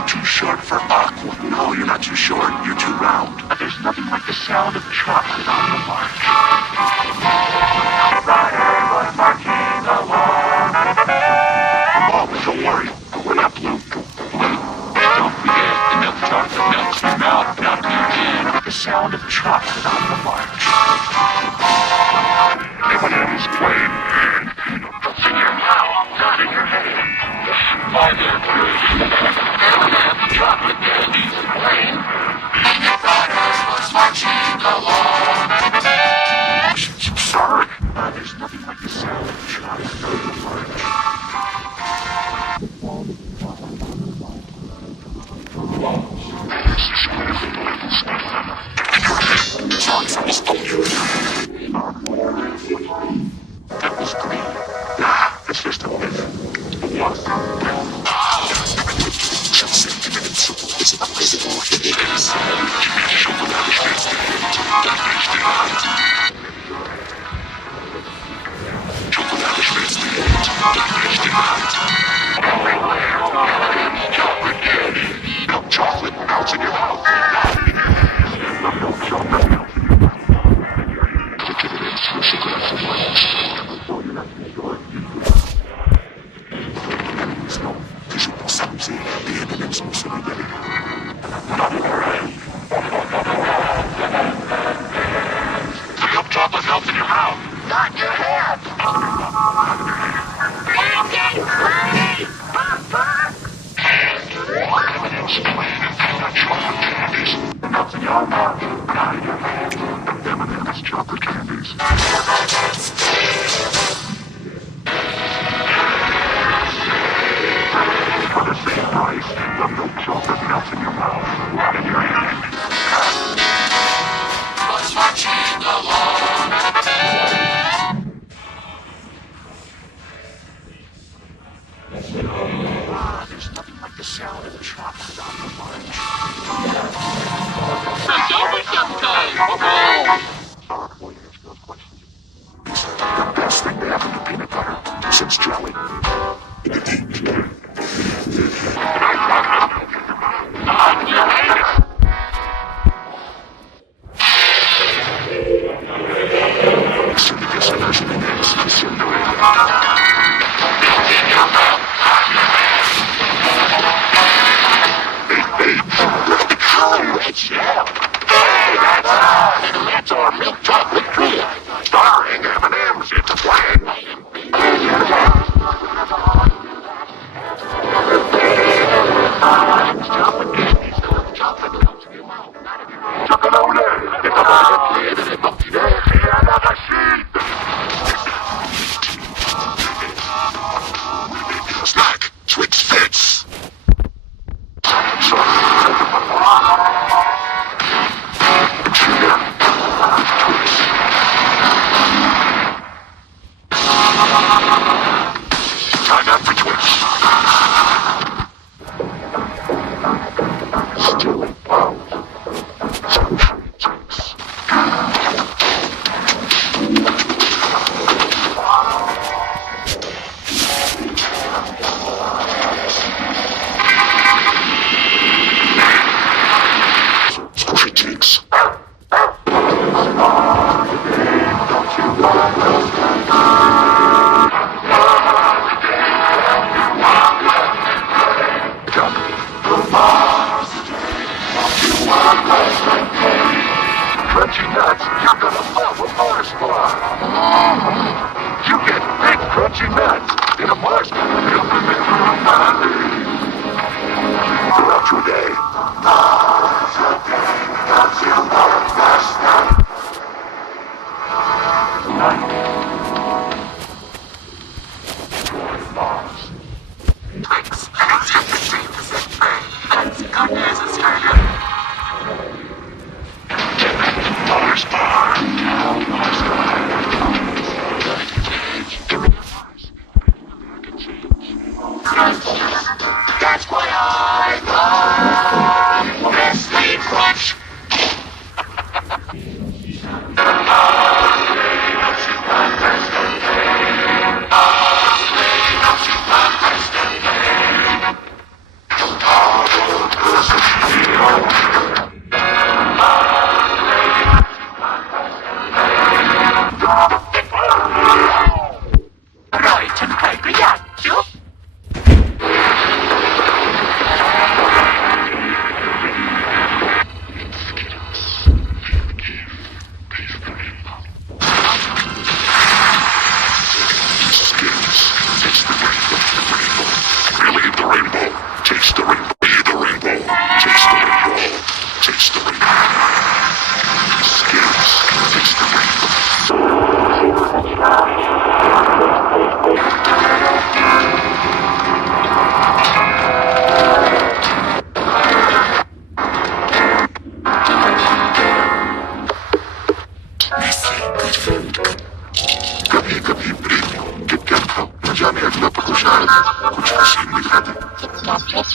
I too short for aqua? No, you're not too short. You're too round. But there's nothing like the sound of chocolate on the march. Friday was marching along. Oh, don't worry. We're not blue. Don't forget, the milk chocolate melts your mouth out of your hand. The sound of chocolate on the march. M&M's plain and peanuts in your mouth, not in your hand. Why, they're good. M&M's chocolate candies plain. Friday was marching along. Sorry. There's nothing like the sound of chocolate on the march. Sorry for this culture. That was green. Nah, it's just a myth. What? Chocolate candy. Milk chocolate melts in your mouth. Milk chocolate melts in your mouth. Chocolate melts in your mouth. Not in your hand. Pancake party. Chocolate candies. Melts in your mouth. Not in your hand. M&M's chocolate candies. For the same price, the milk chocolate melts in your mouth. Not in your hand. What's marching along? There's nothing like the sound of chocolate on the march. It's over sometime. It's the best thing they have in the peanut butter since jelly. That's our milk chocolate trio. Starring M&M's, it's a plan. Chocolate candies, chocolate melts in your mouth. Chocolate, it's a bottle kid, and it melts your hair like a sheet. Snack, Twix Fits. Time out for Twix. Still in pounds. Some free Twix. Squishy Twix. Crunchy nuts, you're gonna love a Mars bar. You get big crunchy nuts in a Mars bar. Throughout your day. Mars, your day, don't you know it's best night? Mars. Twix, and it's 53% free. That's good news, Australia. Mars bar. Mars bar. Give me a Mars. That's why I love Nestle Crunch.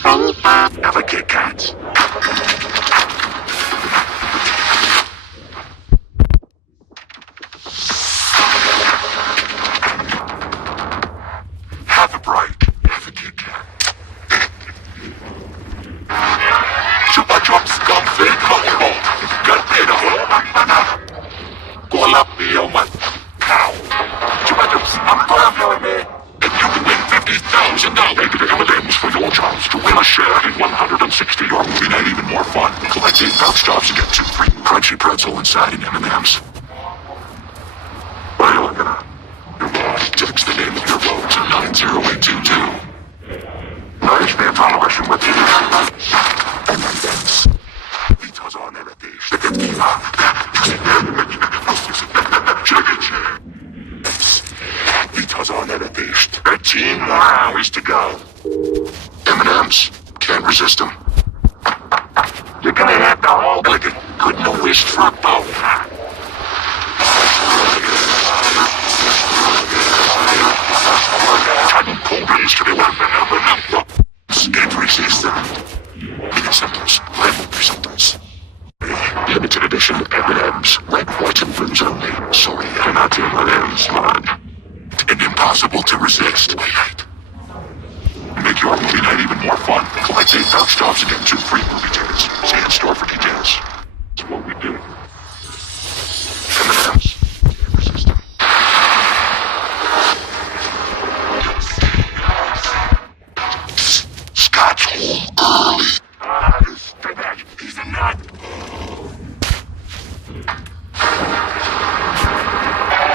Have a Kit Kat. Have a break. Have a Kit Kat. Chupa Chups, config, ho. Gatera, ho. Colapio, man. Cow. Chupa Chups, I'm Colapio, man. And you can win $50,000 negative M&M's for your chance to win a share in 160 or movie night even more fun. Collect 8 pouch stops and get 2 free crunchy pretzel inside in M&M's. Well, you're lost. Text the name of your vote to 90822. Nice man, follow us with you. M&M's. Vitos on LFH. Vitos on LFH. 13 more hours to go. M&M's. Can't resist them. You're gonna have to hold like a good no wish for a boat. Cotton cold to the one. Can't resist them. Symptoms. Level symptoms. Limited edition M&M's. Red, white, and blues only. Sorry, I'm not M&M's, man. And impossible to resist. Wait. Make your movie night even more fun. Collect 8 pouch stops and get 2 free movie tickets. See in store for details. That's what we do. M&M's. Can't resist them. Scott's home early. Stay back. He's a nut.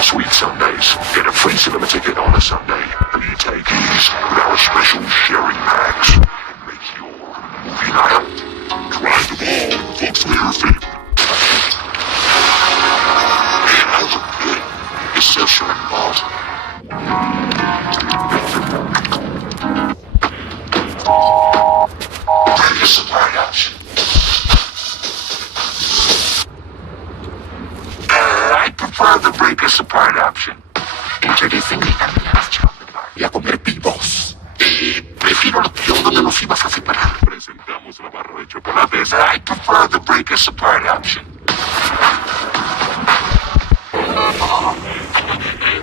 Sweet Sundays. Get a free cinema ticket on a Sunday. And you take these with our special sharing packs. And make your movie night. Drive the ball. Folks for your feet. Man, I look good. It's so short involved. Biggest supply option. I prefer the biggest supply option. Introducing the M&M's chocolate bar. Y a comer pibos. Prefiero lo peor donde nos ibas a separar. Presentamos la barra de chocolates. I prefer the biggest supply option.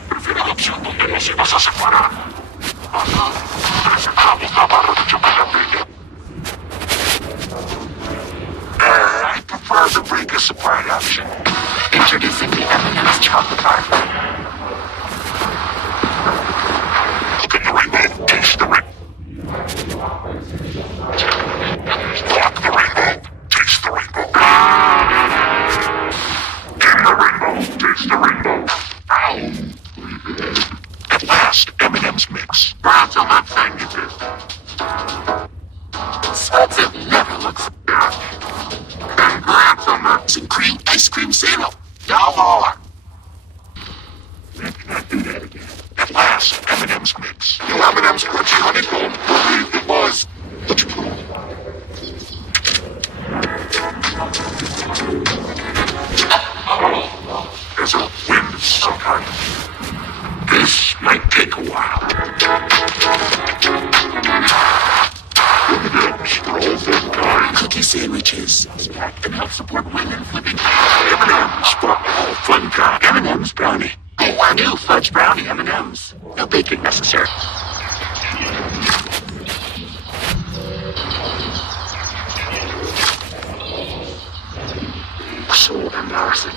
Prefiero la opción donde nos ibas a separar. Presentamos la barra de chocolate. I prefer the biggest supply option. Introducing the M&M's chocolate bar. Look at the rainbow, taste the rainbow. Walk the rainbow, taste the rainbow. In the rainbow, taste the rainbow. Ow! At last, M&M's mix. That's a good thing you did. Salted never looks good. And grab the nuts and cream ice cream cereal. No more! I cannot do that again. At last, M&M's mix. New M&M's crunchy honeycomb. Believe it was. What you prove? There's a wind of some kind. This might take a while. M&M's for all fun kind. Cookie sandwiches. That can help support women flipping. M&M's for all fun kind. M&M's brownie. Oh, new fudge brownie M&M's. No baking necessary. So embarrassing.